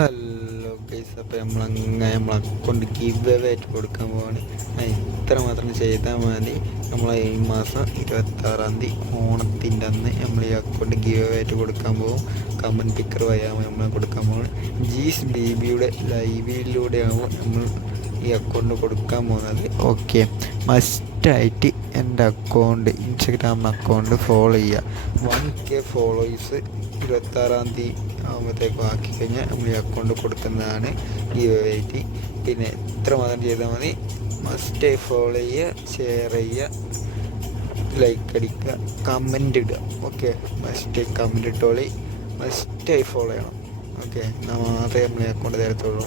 Hello guys, അപ്പോൾ നമ്മളങ്ങനെ നമ്മളെ അക്കൗണ്ട് ഗിവ് അവേ ആയിട്ട് കൊടുക്കാൻ പോവാണ്. ഇത്ര മാത്രം ചെയ്താൽ മതി. നമ്മൾ ഈ മാസം 26-ാം തീയതി ഓണത്തിൻ്റെ അന്ന് നമ്മൾ ഈ അക്കൗണ്ട് ഗിവ് അവേ ആയിട്ട് കൊടുക്കാൻ പോകും. കമൻറ്റ് പിക്കർ വഴിയാകുമ്പോൾ നമ്മൾ കൊടുക്കാൻ പോകുന്നത്. ജീസ് ബേബിയുടെ ലൈവിലൂടെയാവും നമ്മൾ ഈ അക്കൗണ്ട് കൊടുക്കാൻ പോകുന്നത്. ഓക്കെ, മസ്റ്റായിട്ട് എൻ്റെ അക്കൗണ്ട് ഇൻസ്റ്റഗ്രാം അക്കൗണ്ട് ഫോളോ ചെയ്യുക. 1K ഫോളോവേഴ്സ് 26-ാം തീയതി ആകുമ്പോഴത്തേക്കും ആക്കി കഴിഞ്ഞാൽ നമ്മൾ ഈ അക്കൗണ്ട് കൊടുക്കുന്നതാണ് ഈ വെയിറ്റ്. പിന്നെ ഇത്ര മാത്രം ചെയ്താൽ മതി. മസ്റ്റായി ഫോളോ ചെയ്യുക, ഷെയർ ചെയ്യുക, ലൈക്ക് അടിക്കുക, കമൻ്റ് ഇടുക. ഓക്കെ, മസ്റ്റായി കമൻ്റ് ഇട്ടോളി, മസ്റ്റായി ഫോളോ ചെയ്യണം. ഓക്കെ, എന്നാൽ മാത്രമേ നമ്മൾ ഈ അക്കൗണ്ട് തരത്തുള്ളൂ.